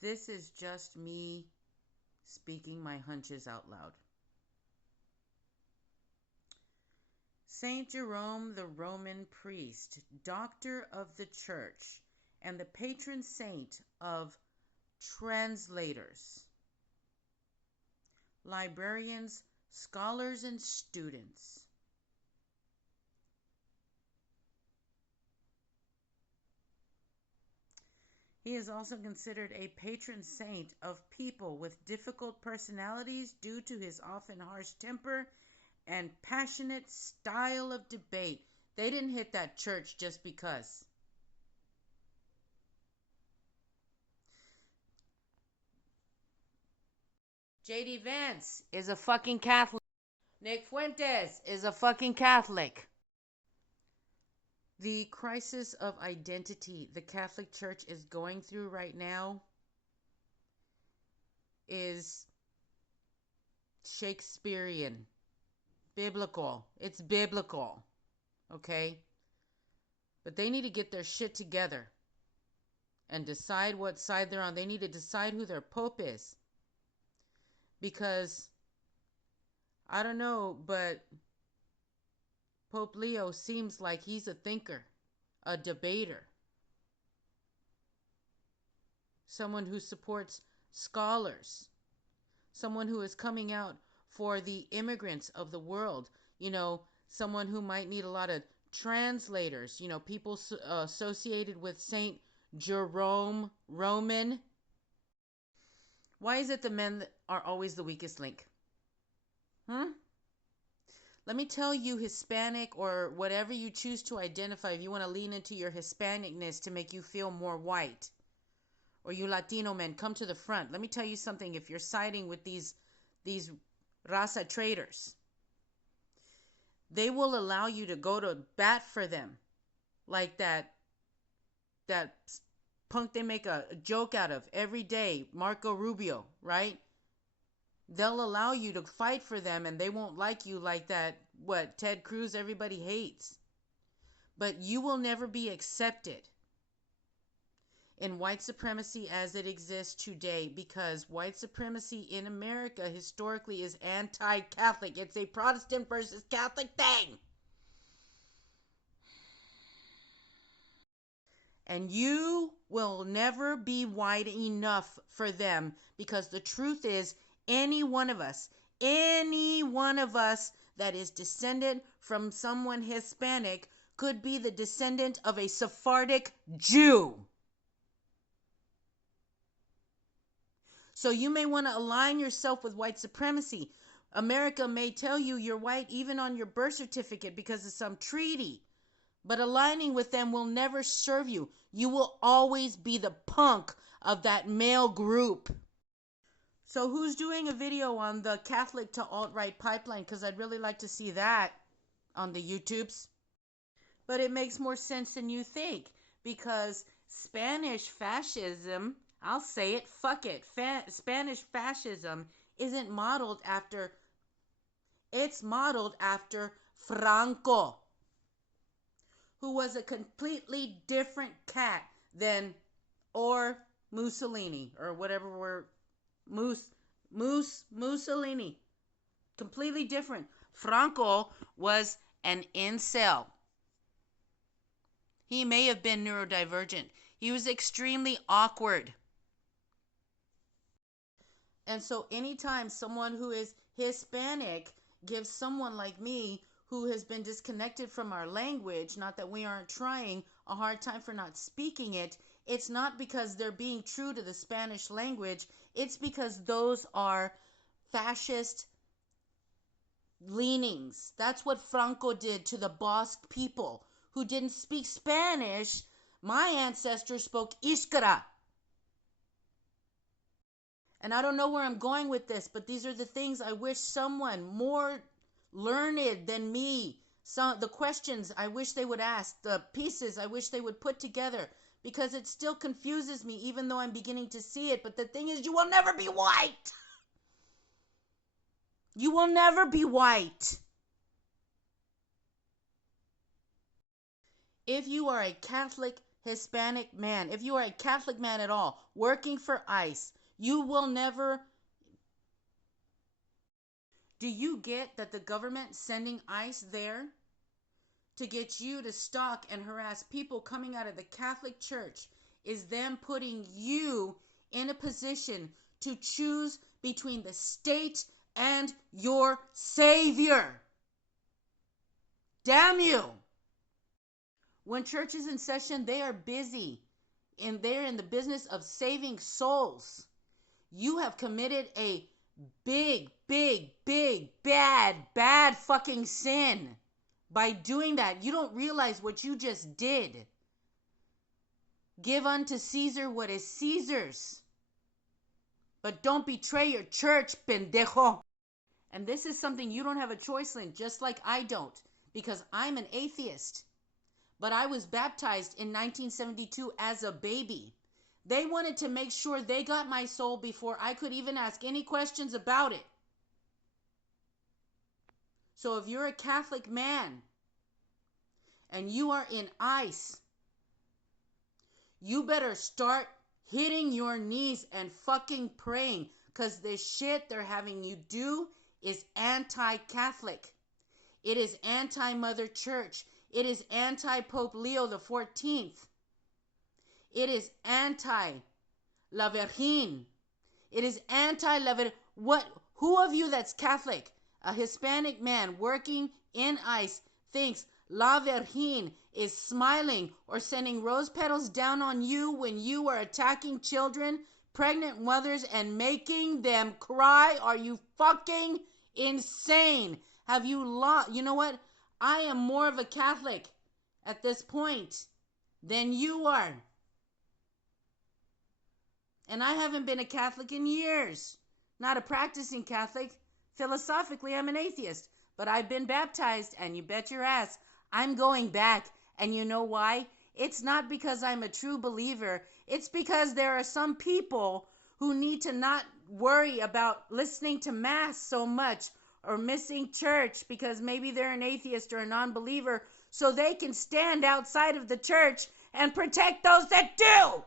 This is just me speaking my hunches out loud. Saint Jerome, the Roman priest, doctor of the church, and the patron saint of translators, librarians, scholars, and students. He is also considered a patron saint of people with difficult personalities due to his often harsh temper and passionate style of debate. They didn't hit that church just because. J.D. Vance is a fucking Catholic. Nick Fuentes is a fucking Catholic. The crisis of identity the Catholic Church is going through right now is Shakespearean, biblical. It's biblical, okay? But they need to get their shit together and decide what side they're on. They need to decide who their pope is. Because, I don't know, but Pope Leo seems like he's a thinker, a debater, someone who supports scholars, someone who is coming out for the immigrants of the world, someone who might need a lot of translators, people associated with Saint Jerome Roman. Why is it the men are always the weakest link? Let me tell you, Hispanic or whatever you choose to identify, if you want to lean into your Hispanicness to make you feel more white, or you Latino men, come to the front. Let me tell you something. If you're siding with these raza traitors, they will allow you to go to bat for them, like that punk they make a joke out of every day, Marco Rubio, right? They'll allow you to fight for them, and they won't like you like that, Ted Cruz everybody hates. But you will never be accepted in white supremacy as it exists today, because white supremacy in America historically is anti-Catholic. It's a Protestant versus Catholic thing. And you will never be white enough for them, because the truth is, any one of us that is descendant from someone Hispanic could be the descendant of a Sephardic Jew. So you may want to align yourself with white supremacy. America may tell you you're white even on your birth certificate because of some treaty. But aligning with them will never serve you. You will always be the punk of that male group. So who's doing a video on the Catholic to alt-right pipeline? Because I'd really like to see that on the YouTubes. But it makes more sense than you think. Because Spanish fascism, I'll say it, fuck it. Spanish fascism isn't modeled after, it's modeled after Franco, who was a completely different cat than, or Mussolini, or whatever we're, Mussolini. Completely different. Franco was an incel. He may have been neurodivergent. He was extremely awkward. And so anytime someone who is Hispanic gives someone like me, who has been disconnected from our language, not that we aren't trying, a hard time for not speaking it, it's not because they're being true to the Spanish language. It's because those are fascist leanings. That's what Franco did to the Basque people who didn't speak Spanish. My ancestors spoke Iskara. And I don't know where I'm going with this, but these are the things I wish someone more learned than me, the questions I wish they would ask, the pieces I wish they would put together, because it still confuses me even though I'm beginning to see it. But the thing is, you will never be white. You will never be white. If you are a Catholic Hispanic man, if you are a Catholic man at all, working for ICE, you will never. Do you get that the government sending ICE there to get you to stalk and harass people coming out of the Catholic Church is them putting you in a position to choose between the state and your Savior? Damn you! When church is in session, they are busy and they're in the business of saving souls. You have committed a big, bad fucking sin by doing that. You don't realize what you just did. Give unto Caesar what is Caesar's. But don't betray your church, pendejo. And this is something you don't have a choice in, just like I don't, because I'm an atheist. But I was baptized in 1972 as a baby. They wanted to make sure they got my soul before I could even ask any questions about it. So if you're a Catholic man and you are in ICE, you better start hitting your knees and fucking praying, because this shit they're having you do is anti-Catholic. It is anti-Mother Church. It is anti-Pope Leo the 14th. It is anti-La Virgin. It is anti-La Virgin. Who of you that's Catholic, a Hispanic man working in ICE, thinks La Virgin is smiling or sending rose petals down on you when you are attacking children, pregnant mothers, and making them cry? Are you fucking insane? Have you lost? You know what? I am more of a Catholic at this point than you are. And I haven't been a Catholic in years. Not a practicing Catholic. Philosophically, I'm an atheist. But I've been baptized, and you bet your ass I'm going back. And you know why? It's not because I'm a true believer. It's because there are some people who need to not worry about listening to Mass so much or missing church because maybe they're an atheist or a non-believer, so they can stand outside of the church and protect those that do.